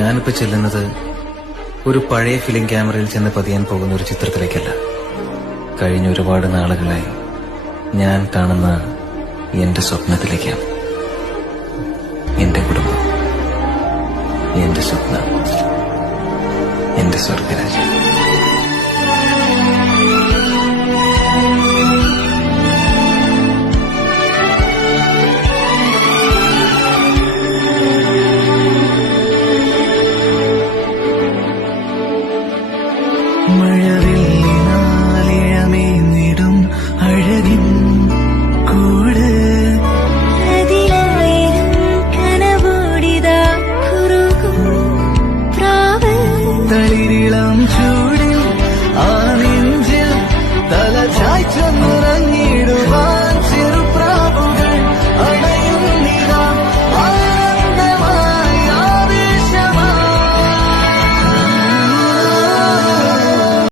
ഞാനിപ്പോ ചെല്ലുന്നത് ഒരു പഴയ ഫിലിം ക്യാമറയിൽ ചെന്ന് പതിയാൻ പോകുന്ന ഒരു ചിത്രത്തിലേക്കല്ല. കഴിഞ്ഞ ഒരുപാട് നാളുകളായി ഞാൻ കാണുന്ന എന്റെ സ്വപ്നത്തിലേക്കാണ്. എന്റെ കുടുംബം, എന്റെ സ്വപ്നം, എന്റെ സ്വർഗരാജ്യം.